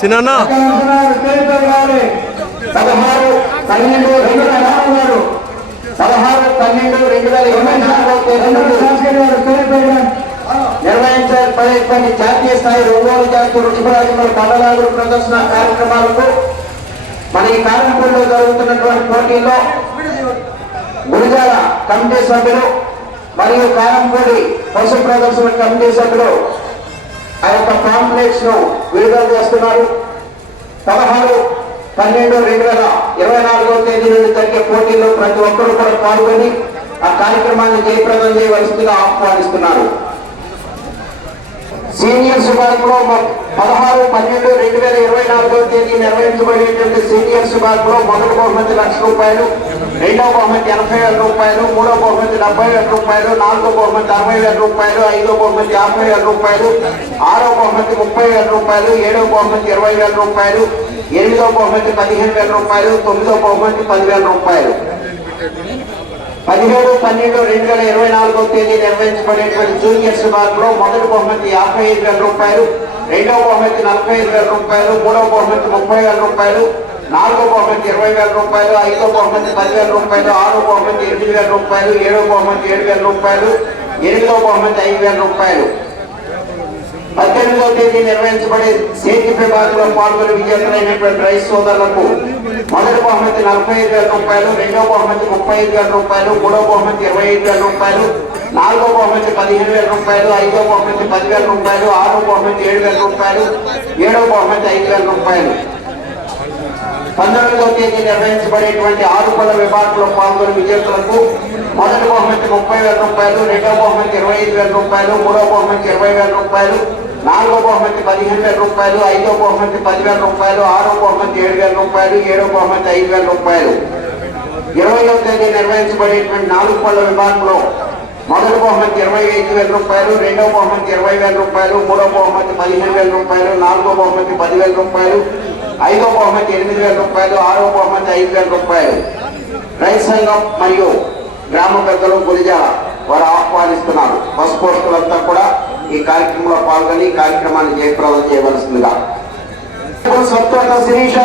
సినానా? పదహారు పన్నెండు రెండు వేల పదహారు పన్నెండు రెండు వేల ఇరవై జాతీయ స్థాయి ఒంగోలు జాతీయ రుచిపరాజుల మండలాలు ప్రదర్శన కార్యక్రమాలకు మన ఈ కార్యక్రమంలో జరుగుతున్నటువంటి పోటీల్లో గురిజాల కమిటీ సభ్యులు మరియు కారంపూడి పశు ప్రదర్శన కమిటీ సభ్యులు ఆ యొక్క కాంప్లెక్స్ను విడుదల చేస్తున్నారు. పదహారు పన్నెండు రెండు వేల ఇరవై నాలుగో తేదీ నుండి జరిగే పోటీల్లో ప్రతి ఒక్కరూ కూడా పాల్గొని ఆ కార్యక్రమాన్ని జయప్రదం చేయవలసిందిగా ఆహ్వానిస్తున్నారు. సీనియర్స్ విభాగంలో మొ- పదహారు పన్నెండు రెండు వేల ఇరవై నాలుగో తేదీ నిర్వహించబడేటువంటి సీనియర్స్ విభాగంలో మొదటి బహుమతి లక్ష రూపాయలు రెండవ బహుమతి ఎనభై వేల రూపాయలు మూడో బహుమతి డెబ్బై వేల రూపాయలు నాలుగో బహుమతి అరవై వేల రూపాయలు ఐదో బహుమతి యాభై వేల రూపాయలు ఆరో బహుమతి ముప్పై వేల రూపాయలు ఏడవ బహుమతి ఇరవై వేల రూపాయలు ఎనిమిదో బహుమతి పదిహేను వేల రూపాయలు తొమ్మిదో బహుమతి పదివేల రూపాయలు. పదిహేడు పన్నెండు రెండు వేల ఇరవై నాలుగో తేదీ నిర్వహించబడేటువంటి జూనియర్స్ విభాగంలో మొదటి బహుమతి యాభై ఐదు వేల రూపాయలు రెండవ బహుమతి నలభై ఐదు వేల రూపాయలు మూడవ బహుమతి ముప్పై వేల రూపాయలు నాలుగో బహుమతి ఇరవై వేల రూపాయలు ఐదో బహుమతి పదివేల రూపాయలు ఆరో బహుమతి ఎనిమిది వేల రూపాయలు ఏడో బహుమతి ఏడు వేల రూపాయలు ఎనిమిదో బహుమతి ఐదు వేల రూపాయలు. పద్దెనిమిదవ తేదీ నిర్వహించబడే సేతి విభాగంలో పాల్గొని విజేతలైనటువంటి రైతు సోదరులకు మొదటి బహుమతి నలభై ఐదు వేల రూపాయలు రెండవ బహుమతి ముప్పై ఐదు వేల రూపాయలు మూడవ బహుమతి ఇరవై ఐదు వేల రూపాయలు నాలుగో బహుమతి పదిహేను వేల రూపాయలు ఐదో బహుమతి పదివేల రూపాయలు ఆరో బహుమతి ఏడు వేల రూపాయలు ఏడవ బహుమతి ఐదు వేల రూపాయలు. పంతొమ్మిదవ తేదీ నిర్వహించబడేటువంటి ఆరు పద విభాగంలో పాల్గొని విజేతలకు మొదటి బహుమతి ముప్పై వేల రూపాయలు రెండవ బహుమతి ఇరవై ఐదు వేల రూపాయలు మూడవ బహుమతి ఇరవై వేల రూపాయలు నాలుగో బహుమతి పదిహేను వేల రూపాయలు ఐదో బహుమతి పదివేల రూపాయలు ఆరో బహుమతి ఏడు వేల రూపాయలు ఏడో బహుమతి ఐదు వేల రూపాయలు. ఇరవయో తేదీ నిర్వహించబడేటువంటి నాలుగు పళ్ళ విభాగంలో మొదటి బహుమతి ఇరవై ఐదు వేల రూపాయలు రెండవ బహుమతి ఇరవై వేల రూపాయలు మూడవ బహుమతి పదిహేను వేల రూపాయలు నాలుగో బహుమతి పదివేల రూపాయలు ఐదో బహుమతి ఎనిమిది వేల రూపాయలు ఆరో బహుమతి ఐదు వేల రూపాయలు. రైతు సంఘం మరియు గ్రామ పెద్దలు గురిజ వారు ఆహ్వానిస్తున్నారు. బస్ పోస్టులంతా కూడా ఈ కార్యక్రమంలో పాల్గొని కార్యక్రమాన్ని జయప్రదం చేయవలసిందిగా. సంతోష శిరీష